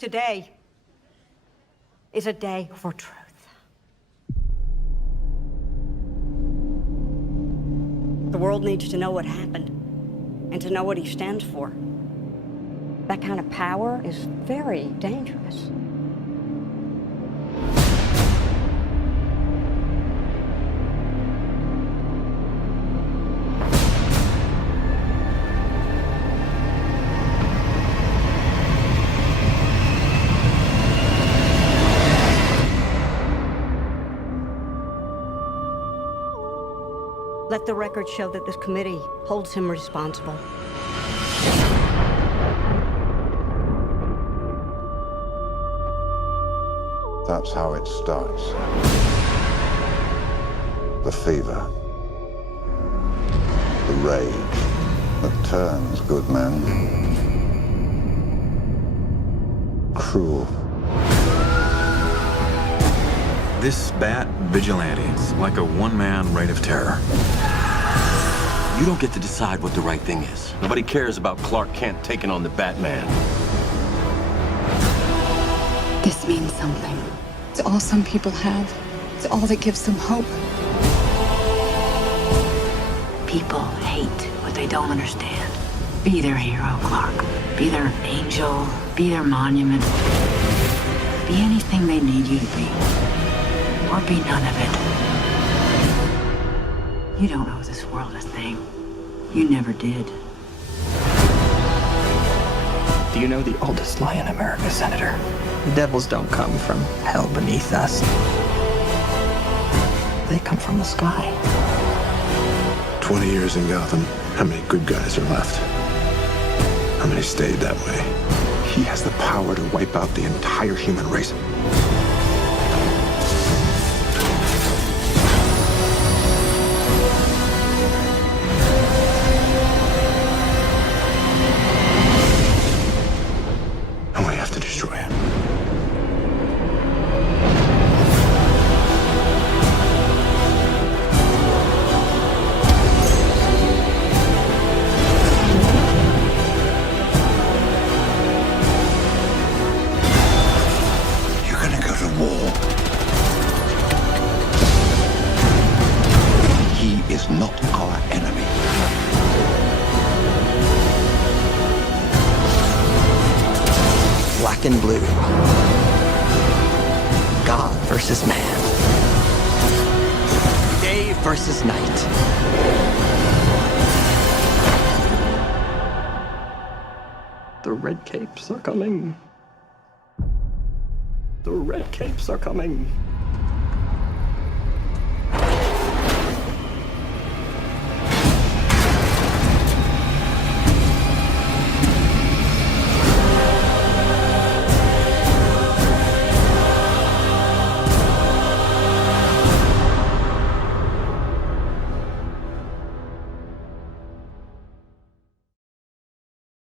Today is a day for truth. The world needs to know what happened and to know what he stands for. That kind of power is very dangerous. Let the record show that this committee holds him responsible. That's how it starts. The fever. The rage that turns good men cruel. This bat vigilante is like a one-man reign of terror. You don't get to decide what the right thing is. Nobody cares about Clark Kent taking on the Batman. This means something. It's all some people have. It's all that gives them hope. People hate what they don't understand. Be their hero, Clark. Be their angel. Be their monument. Be anything they need you to be. Or be none of it. You don't owe this world a thing. You never did. Do you know the oldest lie in America, Senator? The devils don't come from hell beneath us. They come from the sky. 20 years in Gotham. How many good guys are left? How many stayed that way? He has the power to wipe out the entire human race. And we have to destroy it. You're gonna go to war. He is not our enemy. Black and blue. God versus man. Day versus night. The red capes are coming. The red capes are coming.